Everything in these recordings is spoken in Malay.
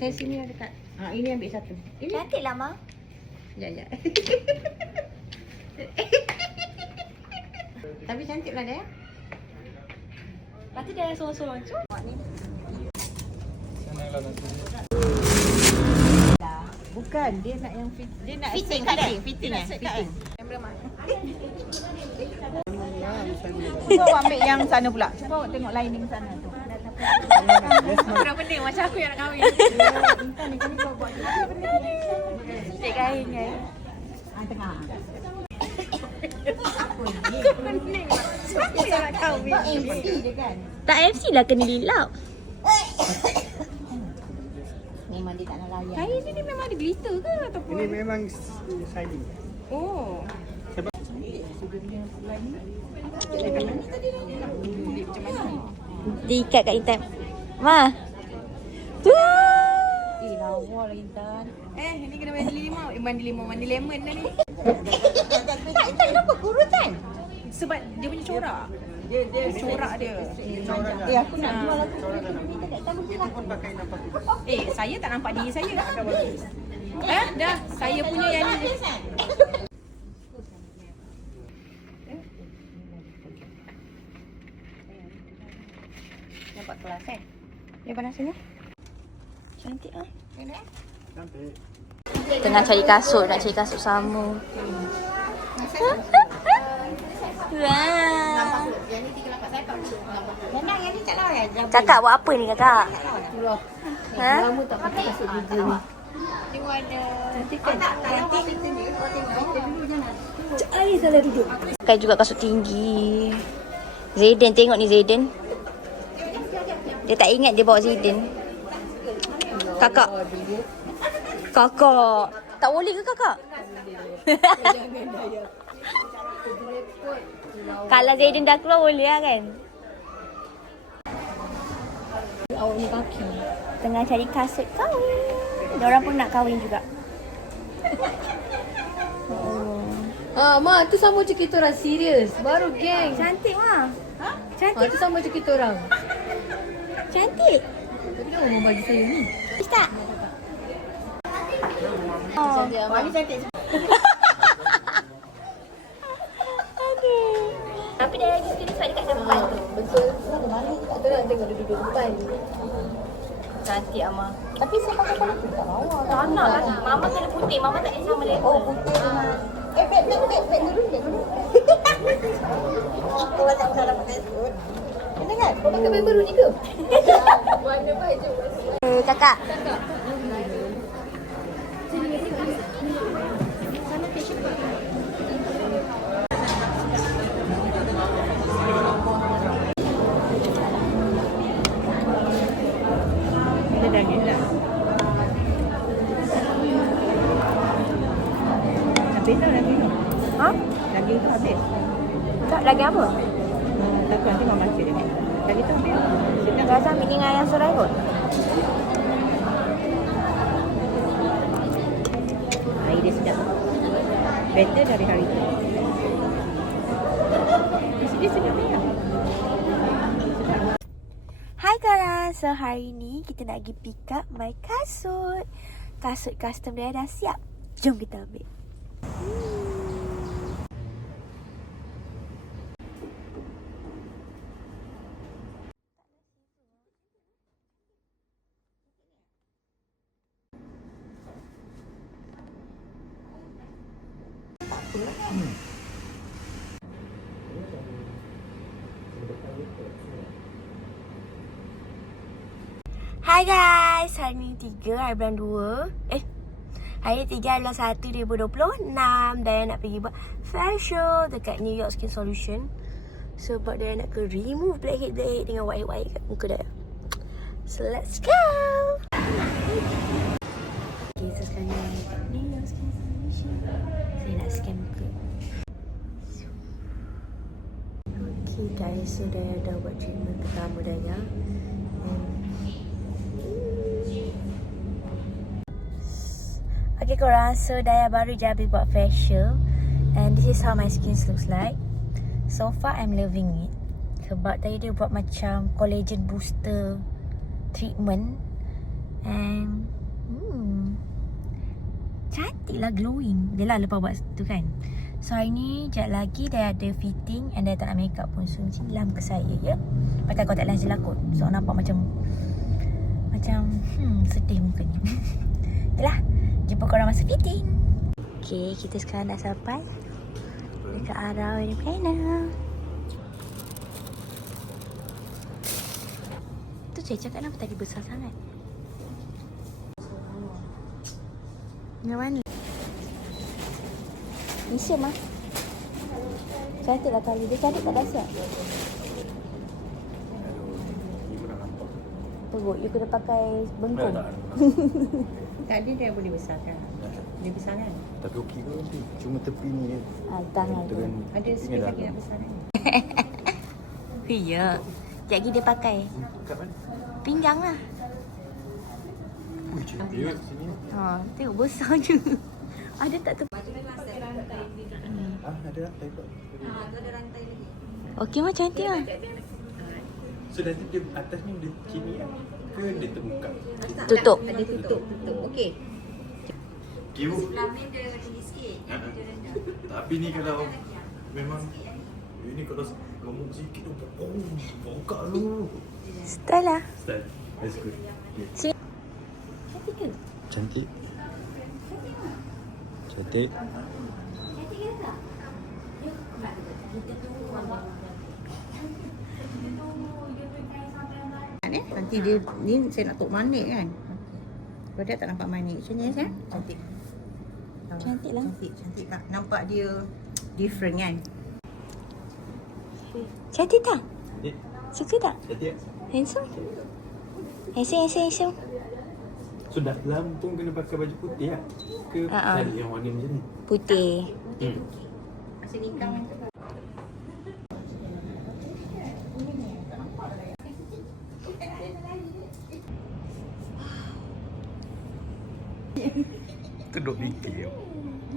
Saya sini ada dekat. Ini ambil satu. Ini. Cantik lah, Ma. Ya. Tapi cantik lah dia. Lepas tu dia ada sorang-sorang. Bukan, dia nak yang dia nak Fitting kat dia? fitting eh. Fitting. Cuba awak ambil yang sana pula. Cuba awak tengok lining sana tu. Kurang pening macam aku yang nak kahwin. Intan ni kau buat Cik kain kan. tengah. Pening. Siapa yang nak kahwin? MC dia kan. Tak MC lah kena lilap. Memang dia tak nak layan. Kain ni memang ada glitter ke ataupun? Ini memang shining. Oh. Diikat kat Intan. Ma. Tu. Lawa lah Intan. Ini kena mandi limau. Mandi lemon dah ni. Kenapa kurutan? Sebab dia punya corak. Corak dia. Aku nak jual aku. Itu pun pakai nampak. Saya tak nampak diri saya. Dah. Saya punya yang ni. Nampak kelas Dia panas sini. Cantik ah. Cantik. Tengah cari kasut, nak cari kasut sama. Wah. Yang ni 3 saya Memang yang ni tak lawan. Kakak buat apa ni kakak? Ha? Lama tak pakai kasut juga ni. Dia warna Cantik kan? Cantik ni. Kau tengok dulu jangan. Ai salah duduk. Pakai juga kasut tinggi. Zayden tengok ni Zayden. Dia tak ingat dia bawa Zayden. Kakak. Kakak. Tak boleh ke kakak? Kalau Zayden dah keluar boleh lah kan? Awak ni kaki. Tengah cari kasut kahwin. Diorang pun nak kahwin juga. Ma, tu sama macam kita orang serius. Baru geng. Cantik mah. Tu sama macam kita orang. Cantik. Tapi dia orang bagi saya ni. Tak. Oh. Wah ni cantik. Aduh. Tapi dia lagi screenshot dekat depan tu. Betul. Kita nak tengok dia duduk depan. Cantik Ama. Tapi saya pakai kalau tak lawa. Tak nak lah. Mama kena putih. Mama tak boleh sama level. Putih dengan beg dulu. Kau tak salah pakai kasut. Ini kan? Kau pakai beg baru ni ke? Warna baju. Kakak. Ada daging tak? Habis tak daging tu? Ha? Daging tu habis. Tak, lagi apa? Tak nanti mama cik dia. Daging tu habis. Sedap. Rasa ambil dengan ayam serai kot. Air dia sedap. Better dari hari tu. Dia sedap ni. Hai korang, so hari ni kita nak pergi pick up my kasut. Kasut custom dia dah siap. Jom kita ambil. Hai guys, hari ni 3 hari bulan 2. Hari ni 3 adalah 1 2026 dan nak pergi buat facial dekat New York Skin Solution. Sebab dia nak ke remove blackhead dengan white kat muka dia. So let's go. Okay, so sekarang ni New York Skin Solution. Saya nak scan muka. Okay guys, so dah buat treatment pertama Daya. Okay korang, so Daya baru je habis buat facial. And this is how my skin looks like. So far I'm loving it. Sebab tadi dia buat macam collagen booster treatment. And cantik lah, glowing. Dia lah lepas buat tu kan. So hari ni sekejap lagi dia ada fitting and dia tak nak make up pun. So silam ke saya ya. Pakai contact lens je lah kot. So nampak macam sedih mukanya. Yalah, jumpa korang masa fitting. Okay, kita sekarang dah sampai dekat arah wedding planner. Tu saya cakap kenapa tadi besar sangat. Yang mana? Nisha mah. Cantik lah kali. Dia cantik tak rasa? Teruk, you kena pakai bengkung. Tadi dia boleh besarkan. Dia besar kan? Tapi okey ke nanti? Cuma tepi ni je. Tangan tu. Ada sikit lagi nak besar kan? Ya. Sekejap lagi dia pakai. Kat mana? Pinggang lah. Ui, cantik sini. Tengok besar je. Ada tak tu? Ada rantai kot. Okey mah, cantik lah. So nanti dia atas ni dia kini kan? Ke dia terbuka? Tutup. Ada tutup. Okey. Kiu. Tapi ni kalau memang ini kalau gemuk sikit tu buka lu. Style lah. Style. That's good. Sini. Cantik ke? Cantik. Cantik. Nanti dia ni saya nak tok manik kan. Kalau dia tak nampak manik. Macam ni kan? Cantik. Cantik lah. Cantik tak? Nampak dia different kan? Cantik tak? Cantik. Suka tak? Cantik. Handsome? Handsome. So dalam pun kena pakai baju putih lah? Ke cari yang warna macam ni? Putih. Masa nikah kan? Tu duk fikir.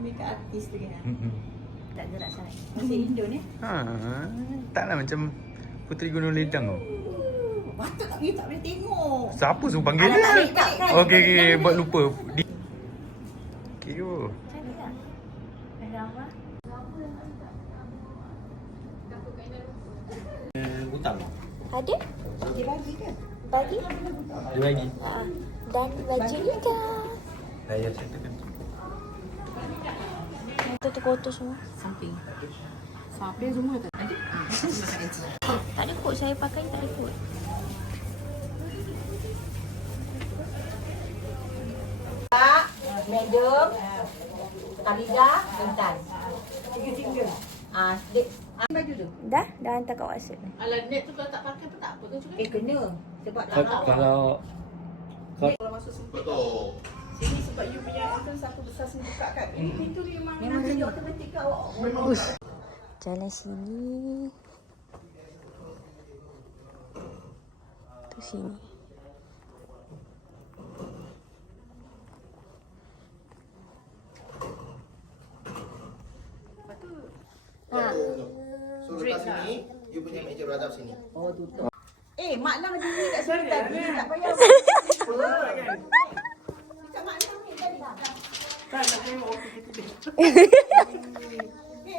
Mereka artis tu kan? Tak gerak sangat. Masih Indo ni? Taklah macam Puteri Gunung Ledang tau. Patut tak boleh tengok. Siapa suruh panggil Alah, dia? tak make up kan? Okey, buat lupa. Okey ke? Cantik tak? Ada apa? Hutang. Ada? Dia bagi ke? Bagi? Dia bagi. Dan baju nikah. Saya settlekan. Itu kotor semua. Samping. Samping semua tak ada? Tak ada kot, saya pakai tak ada kot. Medium, Khalidah, Intan. Tiga. Baju tu. Dah hantar kat WhatsApp ni. Alah net tu kalau tak pakai pun tak apa kan juga. Kena. Sebab tak Kalau Kalau masuk sempit. Betul. Sini sebab you punya entrance aku besar sini buka kan. Ini pintu dia memang jadi automatik ke awak. Jalan sini. Tu sini. So lepas sini, you punya meja beradab sini. Oh, tutup. Mak Lang diri kat sini tadi. Tak payah. Dekat Mak Lang ni tadi. tak nak tengok okey kita.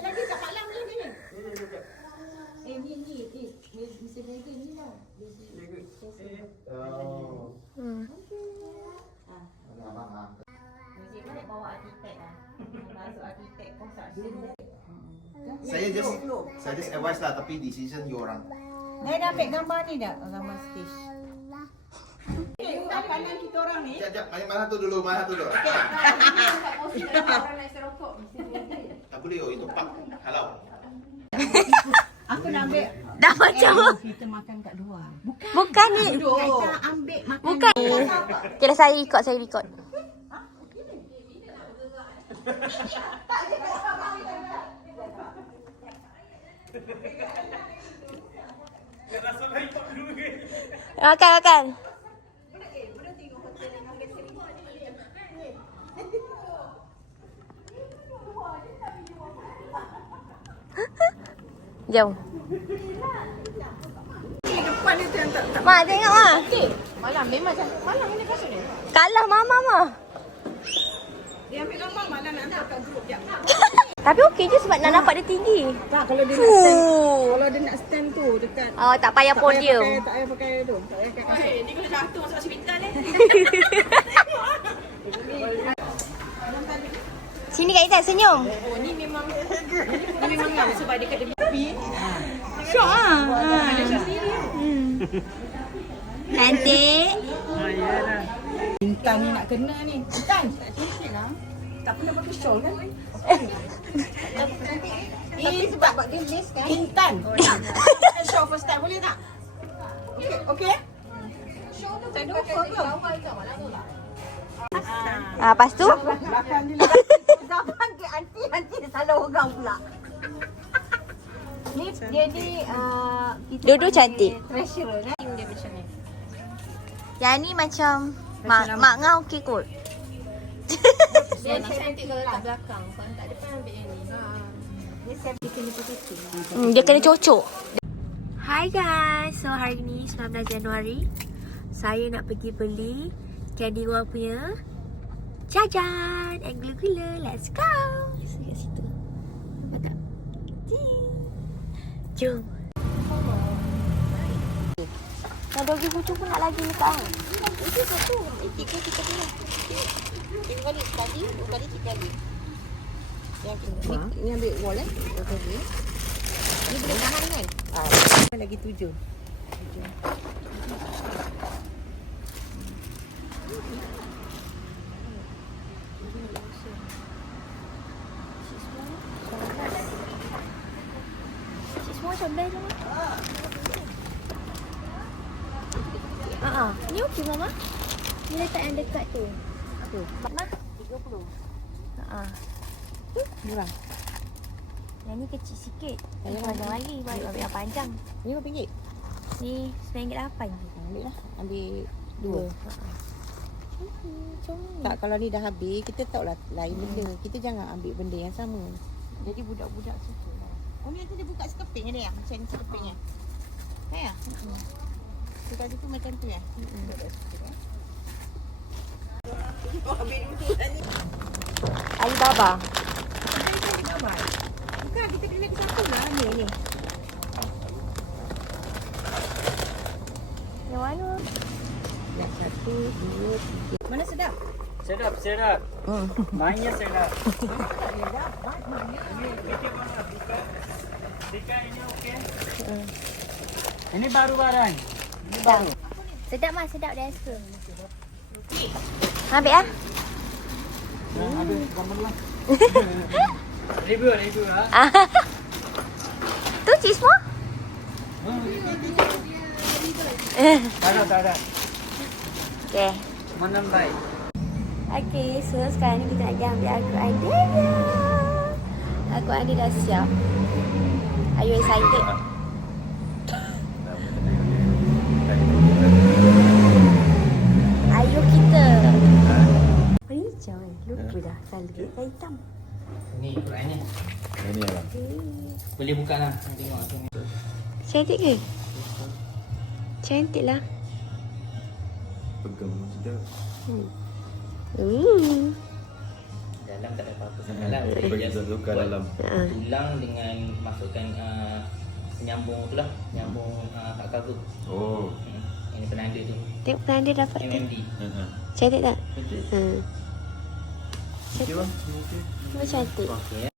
Lagi kat Mak Lang ni. Ni. Mesti meja ni lah. Oh. Mesti bawa arkitek lah. Masuk arkitek pun tak ada. Saya just advice lah, tapi decision you orang. Dah ambil gambar ni dah. Gambar stage. Kanan kita orang ni. Sekejap, mana tu dulu. Tak boleh, itu pak halau. Aku nak ambil. Dah macam Kita makan kat luar. bukan ni. Kita ambil makan. Bukan. Okay, dah saya record. Makan. Jom. Mak tengok ah. Malam memang cantik. Malam ni kasut dia. Kalah mama mah. Dia ambil gambar mana nak hantar kat grup jap. Tapi okey je sebab nak nampak dia tinggi. Tak, kalau dia nak stand, kalau dia nak stand tu dekat Oh, tak payah podium. tak payah pakai tu. Tak payah pakai kasut. Dia kalau jatuh masuk hospital ni. Sini Kak Intan senyum. Oh, ni memang lah sebab dia kata pipi. Syok ah. Cantik. Intan ni nak kena ni. Intan, tak cantik lah. Tak pernah pakai shawl kan? Tapi sebab buat dia bless kan. Intan. Pakai shawl first time boleh tak? Okey, okey. Shawl tu tak ada offer ke? Lepas tu? Belakang dia lah. Zaman ke anti salah orang pula. Ni dia ni Dua-dua cantik. treasure kan. Dia macam ni. Yang ni macam mak ngau okey kot. Dia ni cantik kalau kat belakang. Kalau tak depan ambil yang ni. Dia safety kena putih. Dia kena cocok. Hi guys. So hari ni 19 Januari. Saya nak pergi beli Candy World punya jajan and gula-gula. Let's go. So kat situ. Nampak tak? Jom. Dah bagi kucing pun nak lagi dekat ah. Itu satu. Tiga kita kena. Tiga kali sekali, dua kali, tiga kali. Yang ni ambil wall okey. Ni boleh tahan kan? Lagi 7. Semua macam best lah. Ni okey mama. Ni letak yang dekat tu. Tu. Mama. 30. Murah. Yang ni kecil sikit. Yang panjang lagi. Baik ambil yang panjang. Ni berapa ringgit? Ni RM9.8. Ambil lah. Ambil 2. Tak, kalau ni dah habis, kita tahu lah lain benda. Kita jangan ambil benda yang sama. Jadi budak-budak suka lah. Oh, ni nanti dia buka sekeping dia. Macam ni sekeping ya? Dekat situ macam tu ya? Alibaba. Bukan, kita kena lagi satu lah ni. Yang mana? Yang 1, 2, 3. Mana sedap? Sedap. Mainnya sedap. Dekat ini okey. Ini baru barang. Ini baru. Sedap mah, sedap dia suka. Ambil ah. Habis gambar lah. Review ah. Tu cheese semua? Tak ada. Okay. Mana baik? Okay, so sekarang ni kita nak pergi ambil aku Andi dia. Aku Andi dah siap. Are you excited? Ayo kita. Hijau kan? Lupa dah. Selalu kita hitam. Ni Quran ni. Ini lah. Boleh buka lah. Tengok sini. Cantik ke? Cantik lah. Pegang sedap. Dalam tak ada apa-apa sangat. Bagi satu kat dalam. Tulang dengan masukkan penyambung tu lah. Penyambung kat cover. Oh. Ini penanda tu. Tengok penanda dapat tu. MMD. Cantik tak? Okey. Hmm. Okey bang. Okey. Semua cantik. Okey.